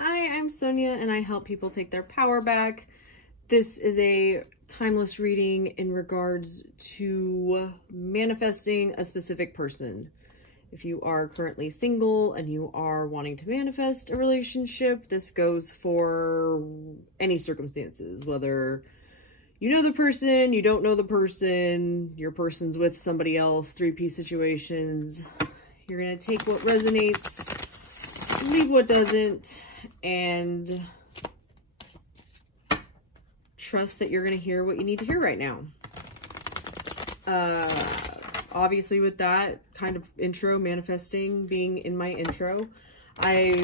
Hi, I'm Sonia and I help people take their power back. This is a timeless reading in regards to manifesting a specific person. If you are currently single and you are wanting to manifest a relationship, this goes for any circumstances, whether you know the person, you don't know the person, your person's with somebody else, three-piece situations. You're going to take what resonates, leave what doesn't, and trust that you're going to hear what you need to hear right now. Obviously with that kind of intro, manifesting being in my intro, I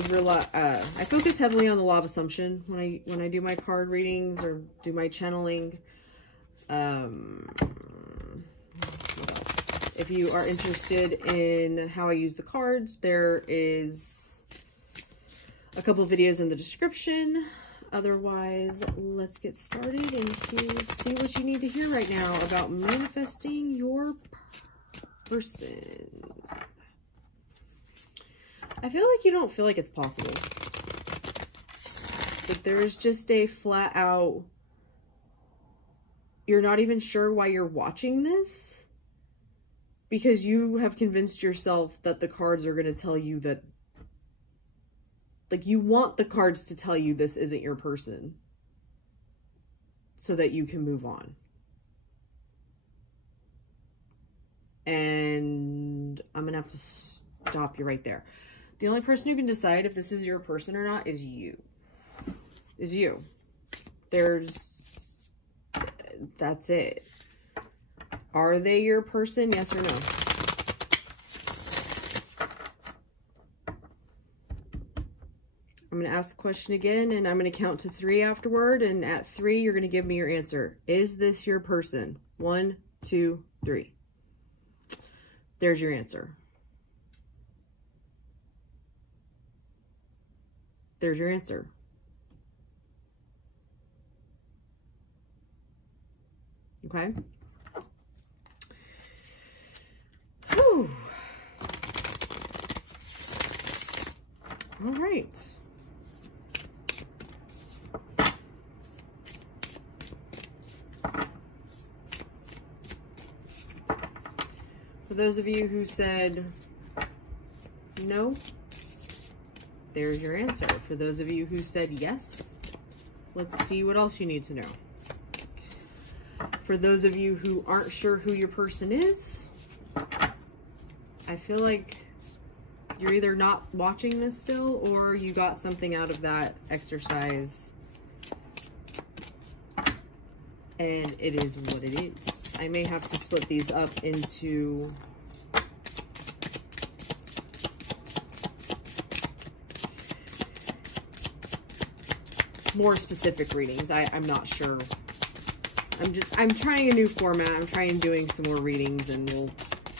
focus heavily on the law of assumption when I do my card readings or do my channeling. What else? If you are interested in how I use the cards, there is a couple of videos in the description. Otherwise, let's get started and see what you need to hear right now about manifesting your person. I feel like you don't feel like it's possible. Like there's just a flat out, you're not even sure why you're watching this because you have convinced yourself that the cards are going to tell you that, like, you want the cards to tell you this isn't your person so that you can move on. And I'm going to have to stop you right there. The only person who can decide if this is your person or not is you. That's it. Are they your person? Yes or no? I'm going to ask the question again, and I'm going to count to 3 afterward. And at 3, you're going to give me your answer. Is this your person? 1, 2, 3. There's your answer. There's your answer. Okay. Whew. All right. For those of you who said no, there's your answer. For those of you who said yes, let's see what else you need to know. For those of you who aren't sure who your person is, I feel like you're either not watching this still or you got something out of that exercise and it is what it is. I may have to split these up into more specific readings. I'm not sure. I'm trying a new format. I'm trying doing some more readings and we'll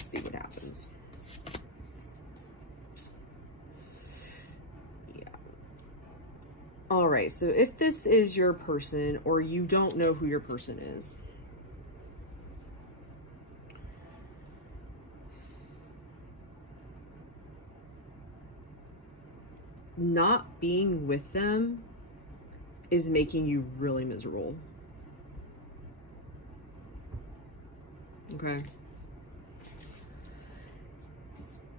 see what happens. Yeah. All right. So if this is your person or you don't know who your person is, not being with them is making you really miserable. Okay.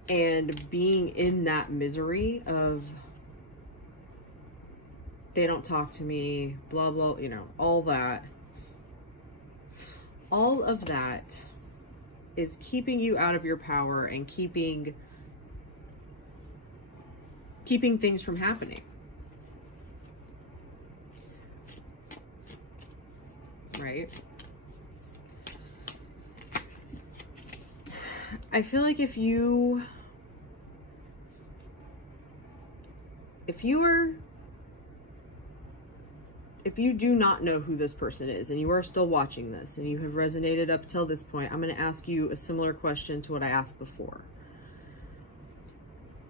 And being in that misery of they don't talk to me, blah, blah, you know, all of that is keeping you out of your power and keeping things from happening. Right? I feel like if you do not know who this person is and you are still watching this and you have resonated up till this point, I'm going to ask you a similar question to what I asked before.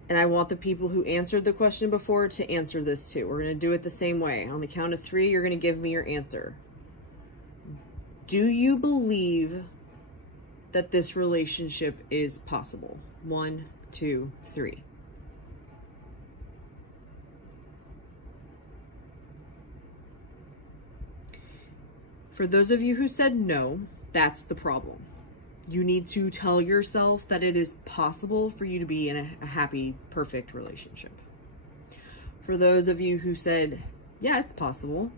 And I want the people who answered the question before to answer this too. We're going to do it the same way. On the count of 3, you're going to give me your answer. Do you believe that this relationship is possible? 1, 2, 3. For those of you who said no, that's the problem. You need to tell yourself that it is possible for you to be in a happy, perfect relationship. For those of you who said, yeah, it's possible,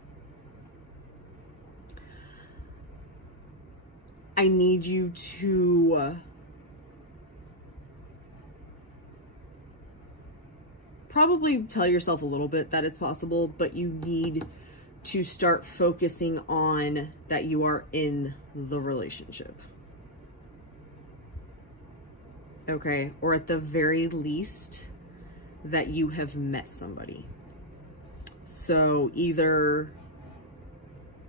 I need you to probably tell yourself a little bit that it's possible, but you need to start focusing on that you are in the relationship. Okay? Or at the very least, that you have met somebody. So either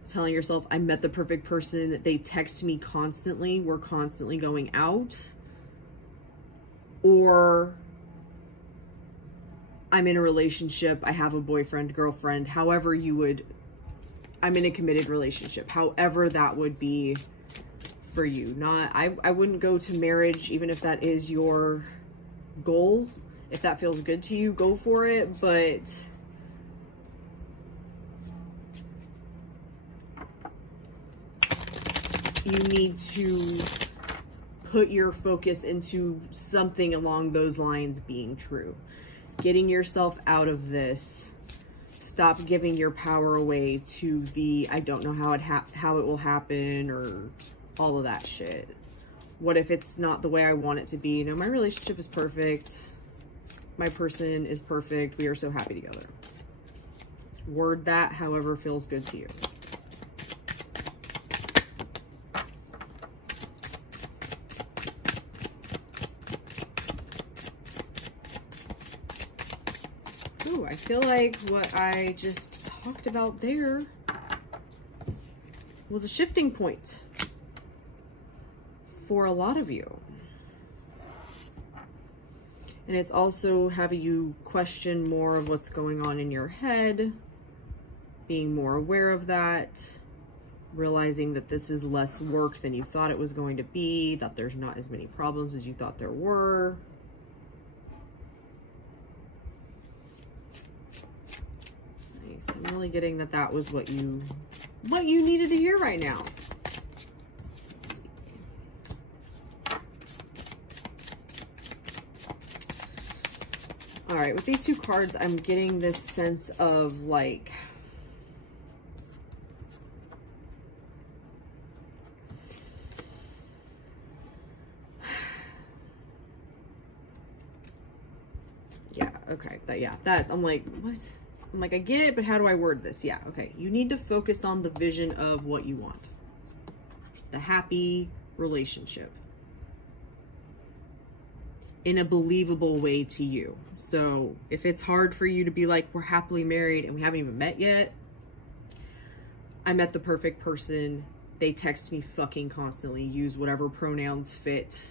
telling yourself, I met the perfect person, they text me constantly, we're constantly going out, or I'm in a relationship, I have a boyfriend, girlfriend, however you would, I'm in a committed relationship, however that would be for you. Not, I wouldn't go to marriage, even if that is your goal. If that feels good to you, go for it, but you need to put your focus into something along those lines being true. Getting yourself out of this. Stop giving your power away to the, I don't know how it will happen, or all of that shit. What if it's not the way I want it to be? No, my relationship is perfect. My person is perfect. We are so happy together. Word that however feels good to you. Ooh, I feel like what I just talked about there was a shifting point for a lot of you. And it's also having you question more of what's going on in your head, being more aware of that, realizing that this is less work than you thought it was going to be, that there's not as many problems as you thought there were. Nice. I'm really getting that that was what you needed to hear right now. All right, with these two cards, I'm getting this sense of like, yeah, okay, that, I'm like, what? I'm like, I get it, but how do I word this? Yeah, okay, you need to focus on the vision of what you want. The happy relationship. In a believable way to you. So if it's hard for you to be like, we're happily married and we haven't even met yet, I met the perfect person, they text me fucking constantly, use whatever pronouns fit,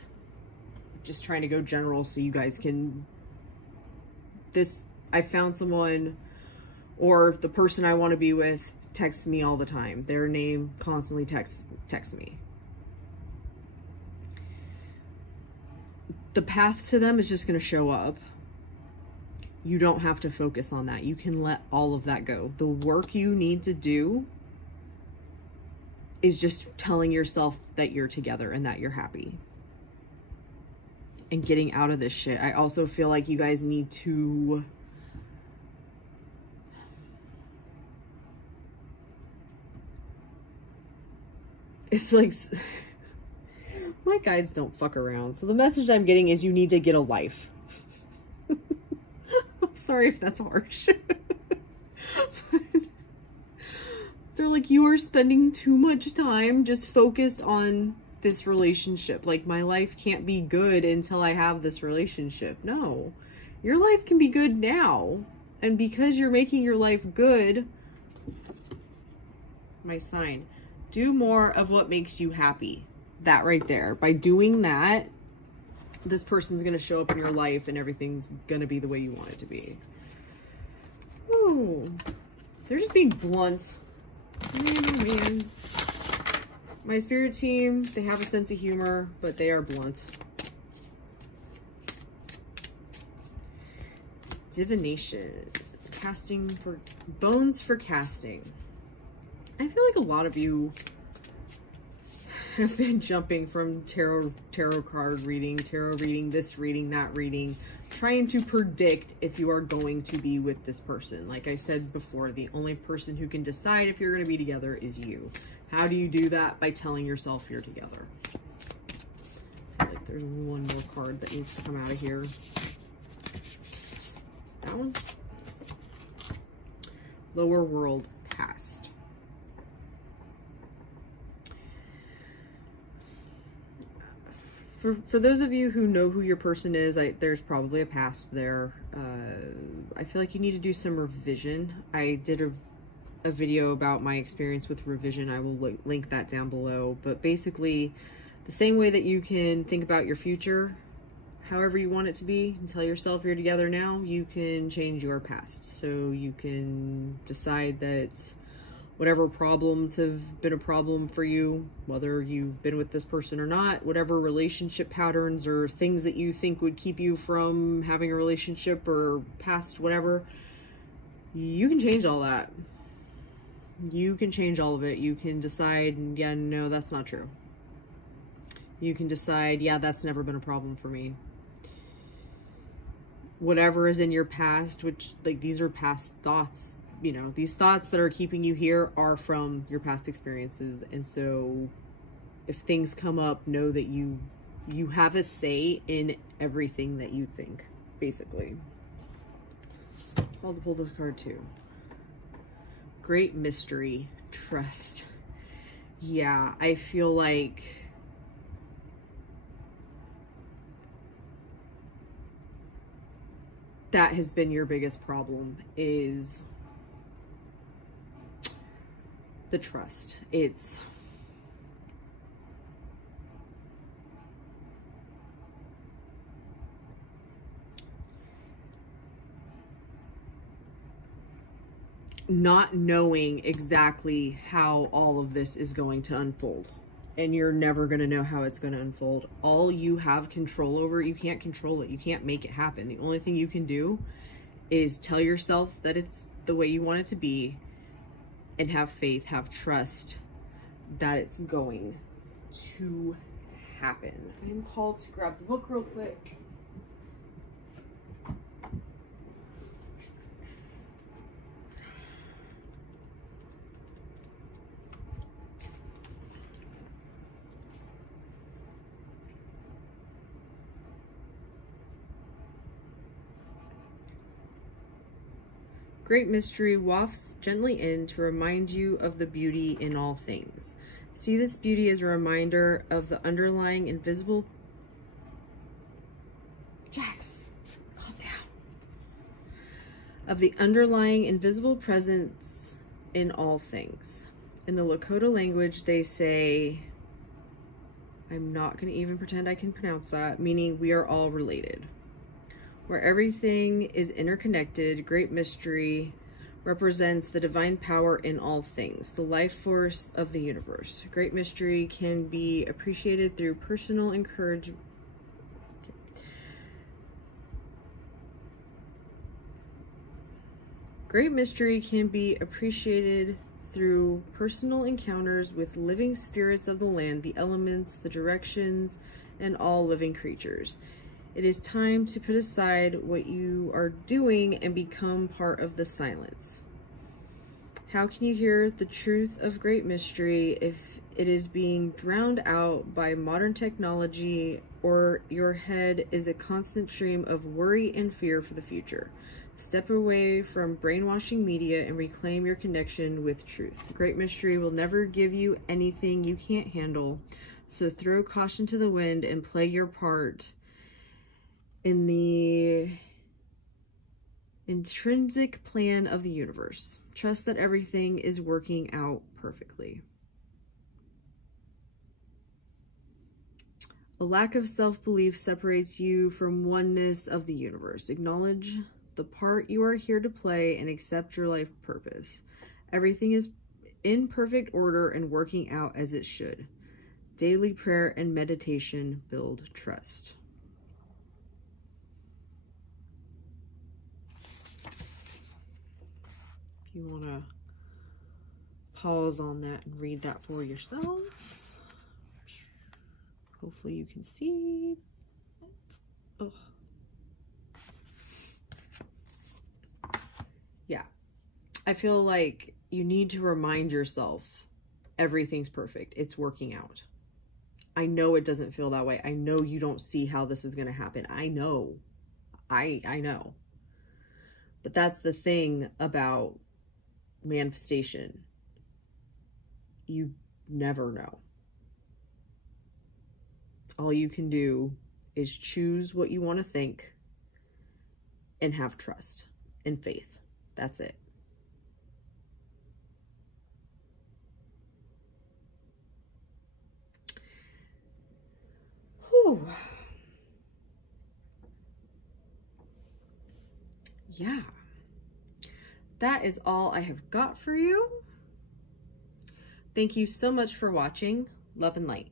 just trying to go general so you guys can, I found someone, or the person I want to be with texts me all the time, their name constantly texts me. The path to them is just going to show up. You don't have to focus on that. You can let all of that go. The work you need to do is just telling yourself that you're together and that you're happy. And getting out of this shit. I also feel like you guys need to it's like my guides don't fuck around. So the message I'm getting is you need to get a life. I'm sorry if that's harsh. They're like, you are spending too much time just focused on this relationship. Like, my life can't be good until I have this relationship. No, your life can be good now. And because you're making your life good, my sign, do more of what makes you happy. That right there. By doing that, this person's going to show up in your life and everything's going to be the way you want it to be. Ooh. They're just being blunt. Man, oh man. My spirit team, they have a sense of humor, but they are blunt. Divination. Casting for bones for casting. I feel like a lot of you have been jumping from tarot card reading, tarot reading, this reading, that reading, trying to predict if you are going to be with this person. Like I said before, the only person who can decide if you're going to be together is you. How do you do that? By telling yourself you're together. I feel like there's one more card that needs to come out of here. That one? Lower world past. For those of you who know who your person is, there's probably a past there. I feel like you need to do some revision. I did a video about my experience with revision. I will link that down below. But basically, the same way that you can think about your future, however you want it to be, and tell yourself you're together now, you can change your past. So you can decide that whatever problems have been a problem for you, whether you've been with this person or not, whatever relationship patterns or things that you think would keep you from having a relationship or past whatever, you can change all that. You can change all of it. You can decide, yeah, no, that's not true. You can decide, yeah, that's never been a problem for me. Whatever is in your past, which, like, these are past thoughts, you know, these thoughts that are keeping you here are from your past experiences. And so if things come up, know that you have a say in everything that you think, basically. I'll pull this card too. Great mystery, trust. Yeah, I feel like that has been your biggest problem, is the trust. It's not knowing exactly how all of this is going to unfold. And you're never going to know how it's going to unfold. All you have control over, you can't control it. You can't make it happen. The only thing you can do is tell yourself that it's the way you want it to be, and have faith, have trust that it's going to happen. I am called to grab the book real quick. Great mystery wafts gently in to remind you of the beauty in all things. See this beauty as a reminder of the underlying invisible... Jax, calm down. Of the underlying invisible presence in all things. In the Lakota language, they say, I'm not going to even pretend I can pronounce that, meaning we are all related. Where everything is interconnected, great mystery represents the divine power in all things, the life force of the universe. Great mystery can be appreciated through personal encouragement. Great mystery can be appreciated through personal encounters with living spirits of the land, the elements, the directions, and all living creatures. It is time to put aside what you are doing and become part of the silence. How can you hear the truth of great mystery if it is being drowned out by modern technology, or your head is a constant stream of worry and fear for the future? Step away from brainwashing media and reclaim your connection with truth. Great mystery will never give you anything you can't handle, so throw caution to the wind and play your part in the intrinsic plan of the universe. Trust that everything is working out perfectly. A lack of self-belief separates you from oneness of the universe. Acknowledge the part you are here to play and accept your life purpose. Everything is in perfect order and working out as it should. Daily prayer and meditation build trust. You want to pause on that and read that for yourselves. Hopefully you can see. Oh. Yeah. I feel like you need to remind yourself everything's perfect. It's working out. I know it doesn't feel that way. I know you don't see how this is going to happen. I know. I know. But that's the thing about manifestation. You never know. All you can do is choose what you want to think and have trust and faith. That's it. Whew. Yeah. That is all I have got for you. Thank you so much for watching. Love and light.